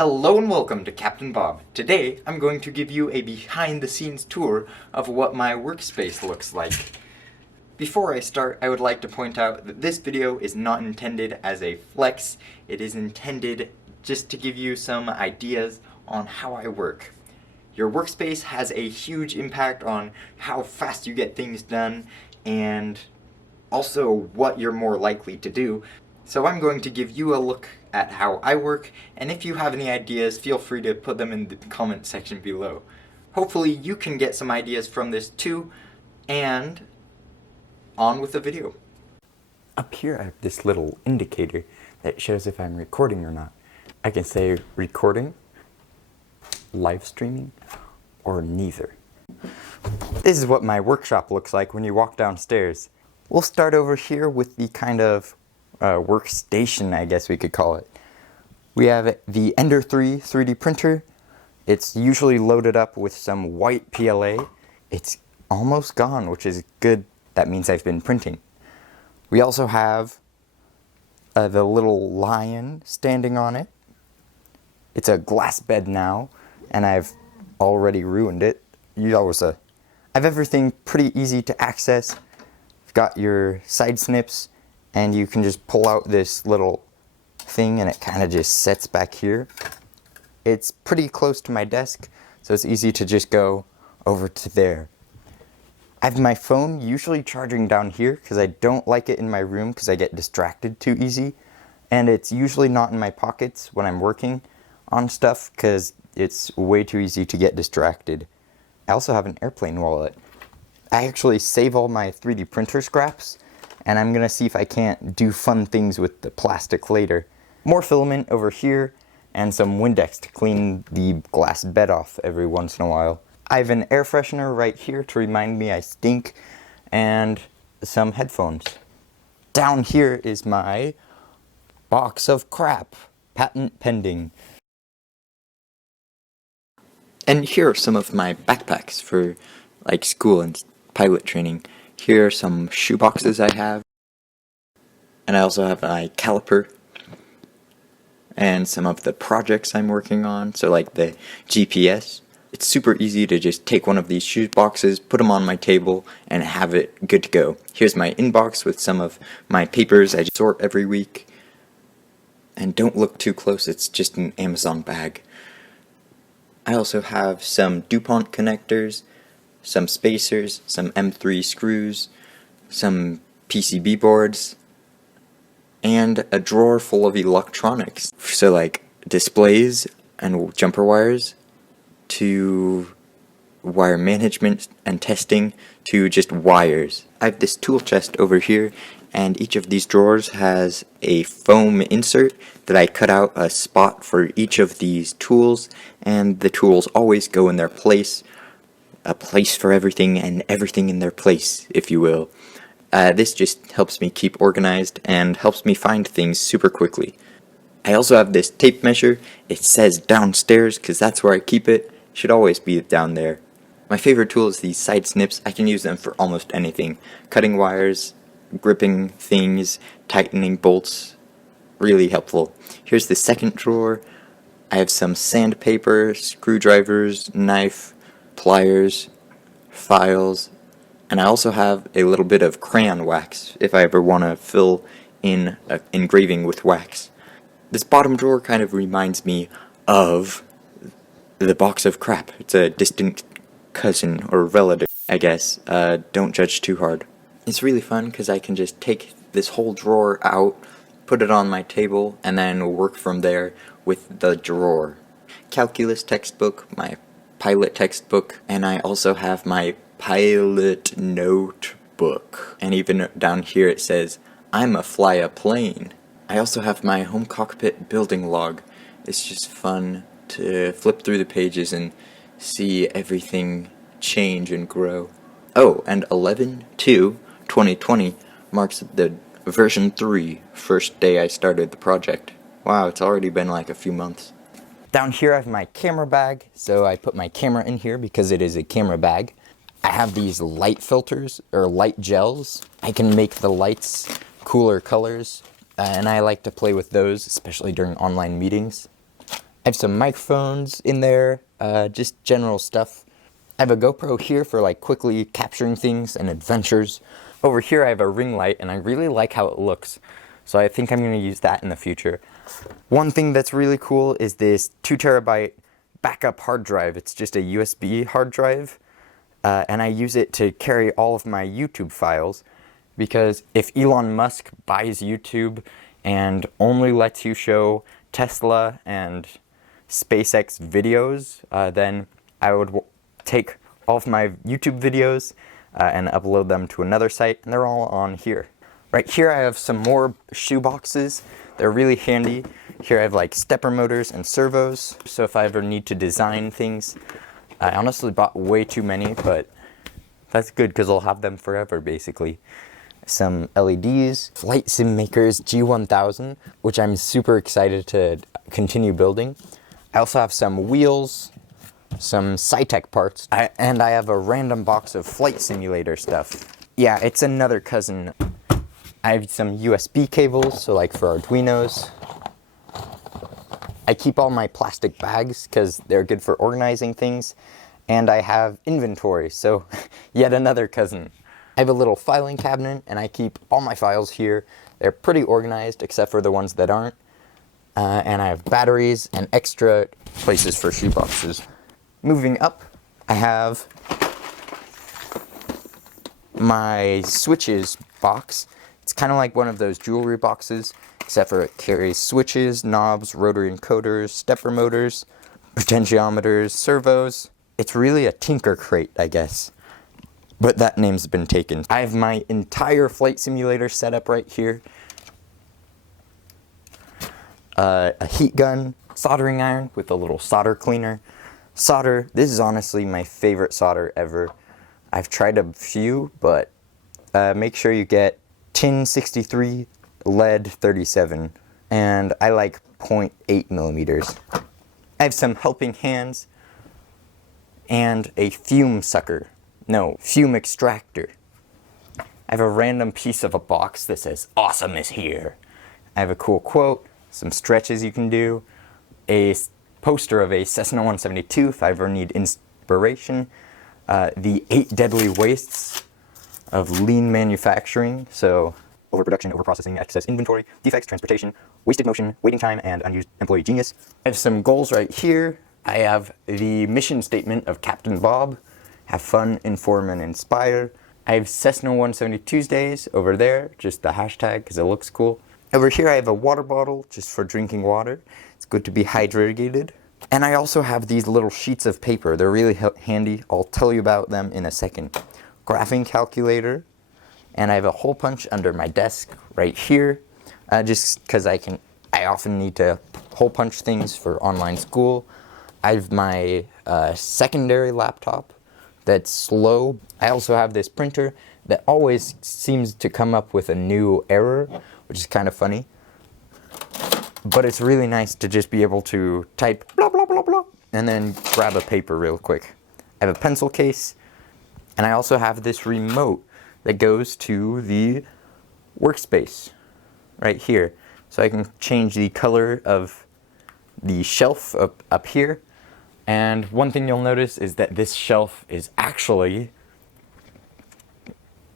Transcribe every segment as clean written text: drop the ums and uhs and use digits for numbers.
Hello and welcome to Captain Bob. Today I'm going to give you a behind-the-scenes tour of what my workspace looks like. Before I start, I would like to point out that this video is not intended as a flex. It is intended just to give you some ideas on how I work. Your workspace has a huge impact on how fast you get things done and also what you're more likely to do. So I'm going to give you a look at how I work, and if you have any ideas, feel free to put them in the comment section below. Hopefully you can get some ideas from this too, and on with the video. Up here I have this little indicator that shows if I'm recording or not. I can say recording, live streaming, or neither. This is what my workshop looks like when you walk downstairs. We'll start over here with the kind of workstation, I guess we could call it. We have the Ender 3 3D printer. It's usually loaded up with some white PLA. It's almost gone, which is good. That means I've been printing. We also have the little lion standing on it. It's a glass bed now, and I've already ruined it. I have everything pretty easy to access. You've got your side snips, and you can just pull out this little thing and it kind of just sets back here. It's pretty close to my desk, so it's easy to just go over to there. I have my phone usually charging down here because I don't like it in my room because I get distracted too easy. And it's usually not in my pockets when I'm working on stuff because it's way too easy to get distracted. I also have an airplane wallet. I actually save all my 3D printer scraps, and I'm gonna see if I can't do fun things with the plastic later. More filament over here, and some Windex to clean the glass bed off every once in a while. I have an air freshener right here to remind me I stink, and some headphones. Down here is my box of crap, patent pending. And here are some of my backpacks for like school and pilot training. Here are some shoe boxes I have, and I also have my caliper and some of the projects I'm working on, so like the GPS. It's super easy to just take one of these shoe boxes, put them on my table, and have it good to go. Here's my inbox with some of my papers I sort every week. And don't look too close, it's just an Amazon bag. I also have some DuPont connectors, some spacers, some M3 screws, some PCB boards, and a drawer full of electronics. So like displays and jumper wires, to wire management and testing, to just wires. I have this tool chest over here, and each of these drawers has a foam insert that I cut out a spot for each of these tools, and the tools always go in their place. A place for everything and everything in their place, if you will. This just helps me keep organized and helps me find things super quickly. I also have this tape measure. It says downstairs because that's where I keep it. Should always be down there. My favorite tool is these side snips. I can use them for almost anything. Cutting wires, gripping things, tightening bolts. Really helpful. Here's the second drawer. I have some sandpaper, screwdrivers, knife, pliers, files, and I also have a little bit of crayon wax if I ever want to fill in engraving with wax. This bottom drawer kind of reminds me of the box of crap. It's a distant cousin or relative, I guess. Don't judge too hard. It's really fun because I can just take this whole drawer out, put it on my table, and then work from there with the drawer. Calculus textbook, my pilot textbook, and I also have my pilot notebook. And even down here it says, "I'ma fly a plane." I also have my home cockpit building log. It's just fun to flip through the pages and see everything change and grow. Oh, and 11/2/2020 marks the version 3 first day I started the project. Wow, it's already been like a few months. Down here I have my camera bag, so I put my camera in here because it is a camera bag. I have these light filters, or light gels. I can make the lights cooler colors, and I like to play with those, especially during online meetings. I have some microphones in there, just general stuff. I have a GoPro here for like quickly capturing things and adventures. Over here I have a ring light and I really like how it looks. So I think I'm going to use that in the future. One thing that's really cool is this 2 terabyte backup hard drive. It's just a USB hard drive. And I use it to carry all of my YouTube files, because if Elon Musk buys YouTube and only lets you show Tesla and SpaceX videos, then I would take all of my YouTube videos and upload them to another site, and they're all on here. Right here I have some more shoe boxes. They're really handy. Here I have like stepper motors and servos, so if I ever need to design things. I honestly bought way too many, but that's good because I'll have them forever, basically. Some LEDs, Flight Sim Maker's G1000, which I'm super excited to continue building. I also have some wheels, some SciTech parts, and I have a random box of flight simulator stuff. Yeah, it's another cousin. I have some USB cables, so like for Arduinos. I keep all my plastic bags because they're good for organizing things, and I have inventory, so yet another cousin. I have a little filing cabinet, and I keep all my files here. They're pretty organized, except for the ones that aren't. And I have batteries and extra places for shoeboxes. Moving up, I have my switches box. It's kind of like one of those jewelry boxes, except for it carries switches, knobs, rotary encoders, stepper motors, potentiometers, servos. It's really a tinker crate, I guess. But that name's been taken. I have my entire flight simulator set up right here. A heat gun, soldering iron with a little solder cleaner. Solder, this is honestly my favorite solder ever. I've tried a few, but make sure you get tin 63, lead 37, and I like 0.8 millimeters. I have some helping hands and a fume sucker. No, fume extractor. I have a random piece of a box that says, "Awesome is here." I have a cool quote, some stretches you can do, a poster of a Cessna 172 if I ever need inspiration, the 8 deadly wastes of lean manufacturing, so overproduction, overprocessing, excess inventory, defects, transportation, wasted motion, waiting time, and unused employee genius. I have some goals right here. I have the mission statement of Captain Bob. Have fun, inform, and inspire. I have Cessna 170 Tuesdays over there, just the hashtag because it looks cool. Over here I have a water bottle just for drinking water. It's good to be hydrated. And I also have these little sheets of paper. They're really handy. I'll tell you about them in a second. Graphing calculator. And I have a hole punch under my desk right here, just because I often need to hole punch things for online school. I have my secondary laptop that's slow. I also have this printer that always seems to come up with a new error, which is kind of funny. But it's really nice to just be able to type blah blah blah blah and then grab a paper real quick. I have a pencil case, and I also have this remote that goes to the Workspace right here. So I can change the color of the shelf up here. And one thing you'll notice is that this shelf is actually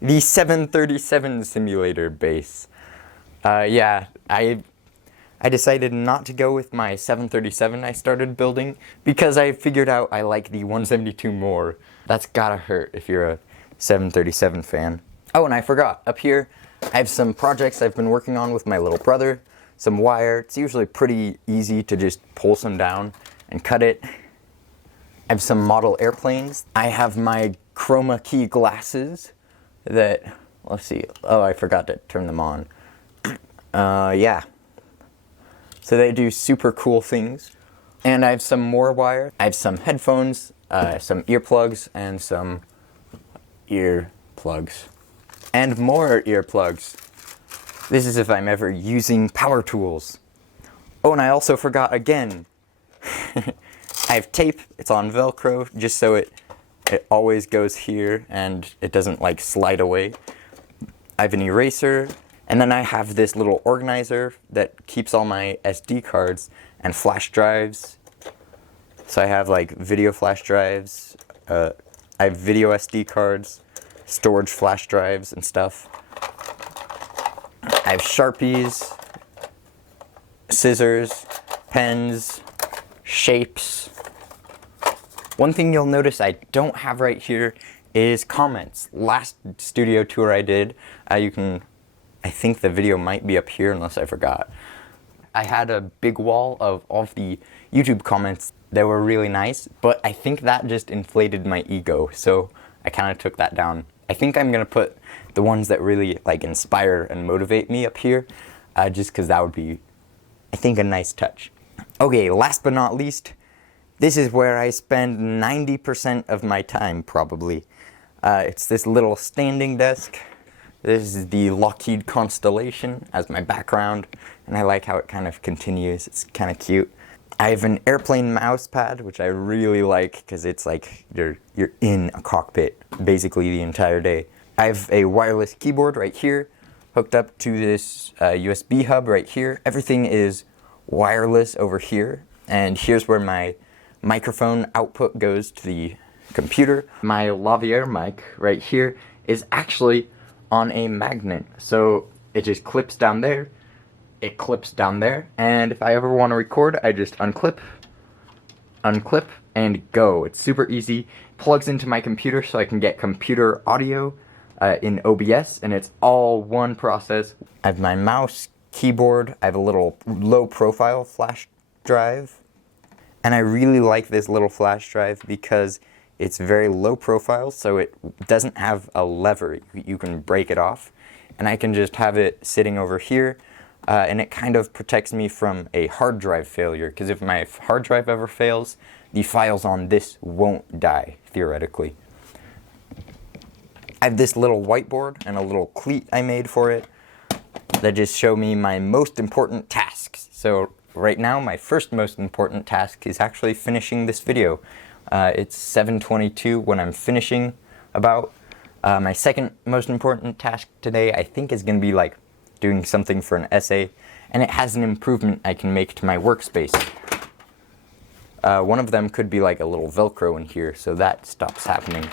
the 737 simulator base. Yeah, I decided not to go with my 737 I started building because I figured out I like the 172 more. That's gotta hurt if you're a 737 fan. Oh, and I forgot, up here I have some projects I've been working on with my little brother, some wire. It's usually pretty easy to just pull some down and cut it. I have some model airplanes. I have my chroma key glasses that, let's see, oh, I forgot to turn them on. Yeah. So they do super cool things. And I have some more wire. I have some headphones, some earplugs, and some earplugs. And more earplugs. This is if I'm ever using power tools. Oh, and I also forgot again. I have tape, it's on Velcro, just so it always goes here and it doesn't like slide away. I have an eraser, and then I have this little organizer that keeps all my SD cards and flash drives So I have like video flash drives, I have video SD cards, storage flash drives and stuff. I have Sharpies, scissors, pens, shapes. One thing you'll notice I don't have right here is comments. Last studio tour I did, I think the video might be up here unless I forgot. I had a big wall of all of the YouTube comments that were really nice, but I think that just inflated my ego, so I kind of took that down. I think I'm gonna put the ones that really like inspire and motivate me up here, just because that would be, I think, a nice touch. Okay, last but not least, this is where I spend 90% of my time, probably. It's this little standing desk. This is the Lockheed Constellation as my background, and I like how it kind of continues. It's kind of cute. I have an airplane mouse pad, which I really like because it's like you're in a cockpit basically the entire day. I have a wireless keyboard right here, hooked up to this USB hub right here. Everything is wireless over here, and here's where my microphone output goes to the computer. My lavalier mic right here is actually on a magnet, so it just clips down there, it clips down there, and if I ever want to record, I just unclip, and go. It's super easy. Plugs into my computer so I can get computer audio in OBS, and it's all one process. I have my mouse, keyboard, I have a little low profile flash drive, and I really like this little flash drive because it's very low profile, so it doesn't have a lever. You can break it off, and I can just have it sitting over here, and it kind of protects me from a hard drive failure, because if my hard drive ever fails, the files on this won't die, theoretically. I have this little whiteboard and a little cleat I made for it that just show me my most important tasks. So right now, my first most important task is actually finishing this video. It's 7:22 when I'm finishing about. My second most important task today, I think, is going to be like doing something for an essay, and it has an improvement I can make to my workspace. One of them could be like a little Velcro in here, so that stops happening.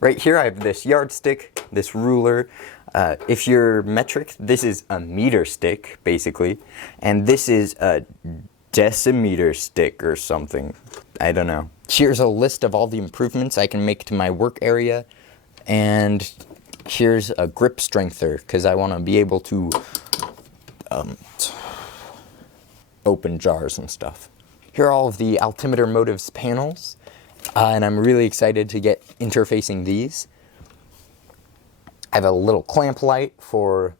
Right here I have this yardstick, this ruler. If you're metric, this is a meter stick, basically, and this is a decimeter stick or something. I don't know. Here's a list of all the improvements I can make to my work area, and here's a grip strengther, because I want to be able to open jars and stuff. Here are all of the altimeter motives panels, and I'm really excited to get interfacing these. I have a little clamp light for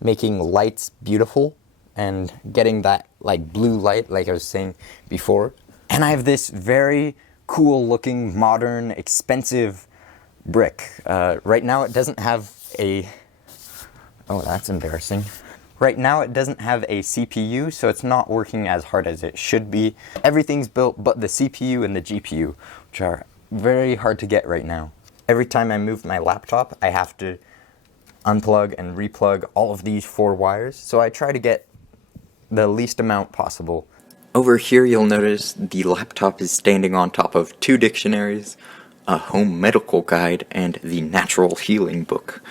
making lights beautiful and getting that like blue light like I was saying before. And I have this very cool looking, modern, expensive brick. Right now it doesn't have a... Oh, that's embarrassing. Right now it doesn't have a CPU, so it's not working as hard as it should be. Everything's built but the CPU and the GPU, which are very hard to get right now. Every time I move my laptop, I have to unplug and replug all of these 4 wires, so I try to get the least amount possible. Over here you'll notice the laptop is standing on top of 2 dictionaries, a home medical guide, and the natural healing book.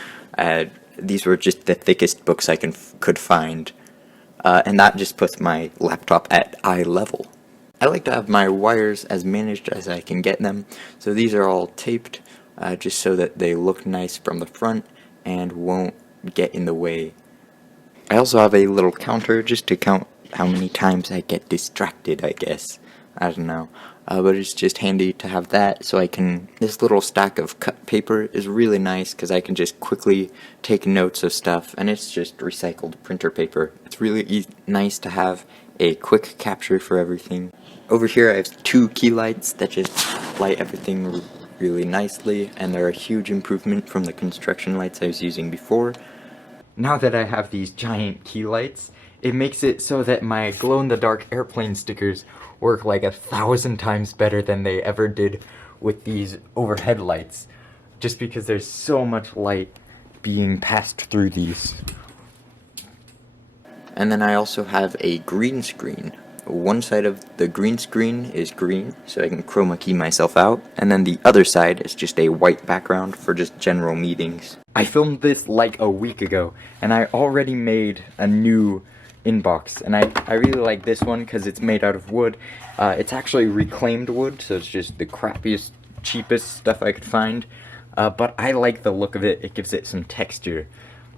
These were just the thickest books I could find, and that just puts my laptop at eye level. I like to have my wires as managed as I can get them, so these are all taped just so that they look nice from the front and won't get in the way. I also have a little counter just to count how many times I get distracted, I guess. I don't know. But it's just handy to have that, so I can... This little stack of cut paper is really nice because I can just quickly take notes of stuff, and it's just recycled printer paper. It's really nice to have a quick capture for everything. Over here I have 2 key lights that just light everything really nicely, and they're a huge improvement from the construction lights I was using before. Now that I have these giant key lights, it makes it so that my glow-in-the-dark airplane stickers work like 1,000 times better than they ever did with these overhead lights, just because there's so much light being passed through these. And then I also have a green screen, one side of the green screen is green, so I can chroma key myself out, and then the other side is just a white background for just general meetings. I filmed this like a week ago, and I already made a new inbox, and I really like this one because it's made out of wood. It's actually reclaimed wood, so it's just the crappiest, cheapest stuff I could find, but I like the look of it. It gives it some texture.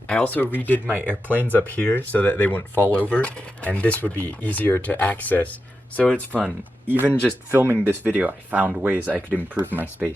I also redid my airplanes up here so that they wouldn't fall over, and this would be easier to access, so it's fun. Even just filming this video, I found ways I could improve my space.